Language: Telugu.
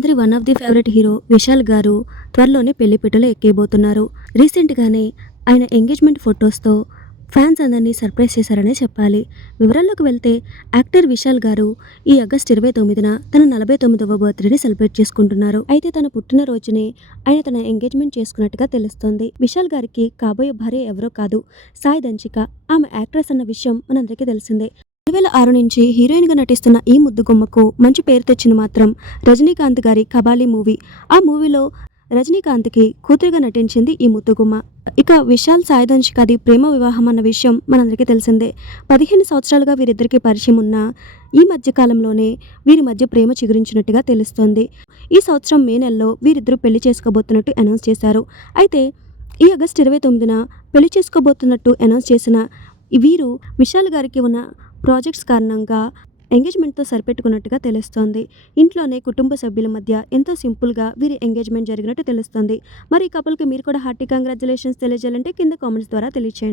మనందరి one of the favourite hero Vishal garu త్వరలోనే పెళ్ళిపీటలో ఎక్కేయబోతున్నారు రీసెంట్గానే ఆయన ఎంగేజ్మెంట్ ఫొటోస్తో ఫ్యాన్స్ అందరినీ సర్ప్రైజ్ చేశారనే చెప్పాలి. వివరాల్లోకి వెళ్తే యాక్టర్ విశాల్ గారు ఈ ఆగస్ట్ ఇరవై తొమ్మిదిన తన నలభై తొమ్మిదవ బర్త్డేని సెలబ్రేట్ చేసుకుంటున్నారు. అయితే తన పుట్టినరోజునే ఆయన తన ఎంగేజ్మెంట్ చేసుకున్నట్టుగా తెలుస్తోంది. విశాల్ గారికి కాబోయే భార్య ఎవరో కాదు సాయి దంచిక. ఆమె యాక్ట్రెస్ అన్న విషయం మనందరికీ తెలిసిందే. రెండు వేల ఆరు నుంచి హీరోయిన్గా నటిస్తున్న ఈ ముద్దుగుమ్మకు మంచి పేరు తెచ్చింది మాత్రం రజనీకాంత్ గారి కబాలీ మూవీ. ఆ మూవీలో రజనీకాంత్కి కూతురుగా నటించింది ఈ ముద్దుగుమ్మ ఇక విశాల్ సాయిదంశికది ప్రేమ వివాహం అన్న విషయం మనందరికీ తెలిసిందే. పదిహేను సంవత్సరాలుగా వీరిద్దరికి పరిచయం ఉన్న ఈ మధ్య కాలంలోనే వీరి మధ్య ప్రేమ చిగురించినట్టుగా తెలుస్తోంది. ఈ సంవత్సరం మే నెలలో వీరిద్దరూ పెళ్ళి చేసుకోబోతున్నట్టు అనౌన్స్ చేశారు. అయితే ఈ ఆగస్ట్ ఇరవై తొమ్మిదిన పెళ్ళి చేసుకోబోతున్నట్టు అనౌన్స్ చేసిన వీరు విశాల్ గారికి ఉన్న ప్రాజెక్ట్స్ కారణంగా ఎంగేజ్మెంట్తో సరిపెట్టుకున్నట్టుగా తెలుస్తోంది. ఇంట్లోనే కుటుంబ సభ్యుల మధ్య ఎంతో సింపుల్గా వీరి ఎంగేజ్మెంట్ జరిగినట్టు తెలుస్తోంది. మరి ఈ కపుల్కి మీరు కూడా హార్టీ కంగ్రాచులేషన్స్ తెలియజేయాలంటే కింద కామెంట్స్ ద్వారా తెలియచేయండి.